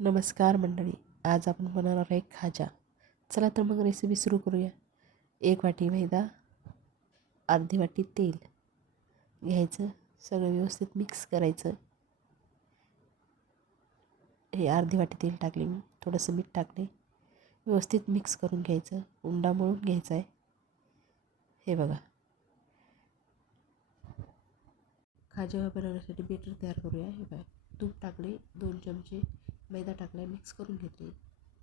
नमस्कार मंडळी, आज आपण बनवणार आहे खाजा. चला तर मग रेसिपी सुरू करूया. 1 वाटी मैदा, अर्धी वाटी तेल घ्यायचं, सगळं व्यवस्थित मिक्स करायचं. हे अर्धी वाटी तेल टाकले मी, थोडंसं मीठ टाकले, व्यवस्थित मिक्स करून घ्यायचं. उंडा मळून घ्यायचा आहे. हे बघा, खाजा बनवण्यासाठी बेटर तयार करूया. हे बघा, तूप टाकले, 2 चमचे मैदा टाकला, मिक्स करून घेतले,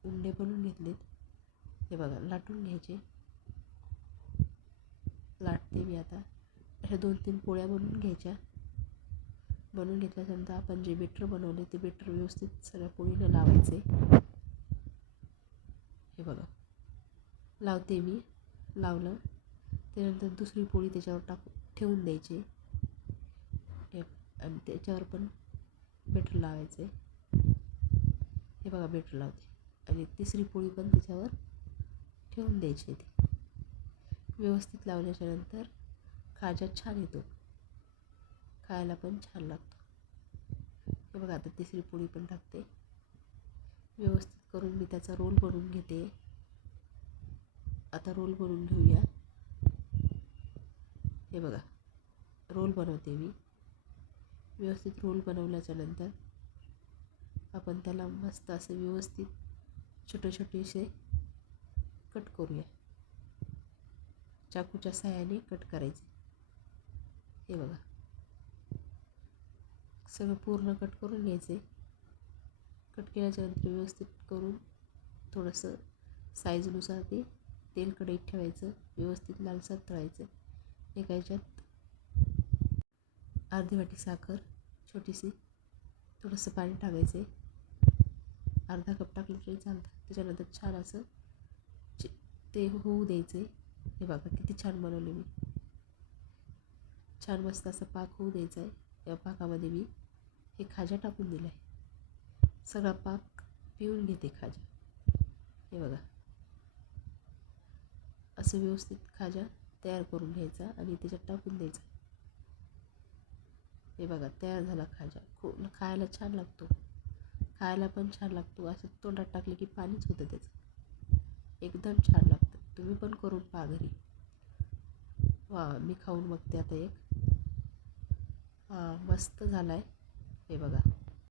उंडे बनवून घेतलेत. हे बघा, लाटून घ्यायचे. लाटते मी आता. अशा 2-3 पोळ्या बनवून घ्यायच्या. बनवून घेतल्यानंतर आपण जे बेटर बनवले ते बेटर व्यवस्थित सगळ्या पोळीनं लावायचे. हे बघा, लावते मी. लावलं त्यानंतर दुसरी पोळी त्याच्यावर ठेवून द्यायची आणि त्याच्यावर पण बेटर लावायचे. हे बघा, बेटर लावते आणि तिसरी पोळी पण त्याच्यावर ठेवून द्यायची. ती व्यवस्थित लावल्याच्या नंतर खाजा छान येतो, खायला पण छान लागतो. हे बघा, आता तिसरी पोळी पण टाकते. व्यवस्थित करून मी त्याचा रोल बनवून घेते. आता रोल बनवून घेऊया. हे बघा, रोल बनवते मी. व्यवस्थित रोल बनवल्याच्या नंतर आपण त्याला मस्त असे व्यवस्थित छोटे छोटेसे कट करूया. चाकूच्या साहाय्याने कट करायचे. हे बघा, सगळं पूर्ण कट करून घ्यायचे. कट केल्याच्या नंतर व्यवस्थित करून थोडंसं साईजनुसार ते तेल कढईत ठेवायचं. व्यवस्थित लालसर तळायचं. एका ह्याच्यात अर्धी वाटी साखर छोटीशी, थोडंसं पाणी टाकायचे. अर्धा कप टाकलं तरी चालतं. त्याच्यानंतर छान असं ते होऊ द्यायचे. हे बघा, किती छान बनवले मी. छान मस्त असा पाक होऊ द्यायचा आहे. या पाकामध्ये मी हे खाजा टाकून दिलं आहे. सगळा पाक पिऊन घेते खाजा. हे बघा, असं व्यवस्थित खाजा तयार करून घ्यायचा आणि त्याच्यात टाकून द्यायचा. हे बघा, तयार झाला खाजा. खूप खायला छान लागतो, खायला पण छान लागतो. असं तोंडात टाकलं की पाणीच होतं त्याचं. एकदम छान लागतं. तुम्ही पण करून पहा घरी. वा, मी खाऊन बघते आता एक. हां, मस्त झाला आहे. हे बघा.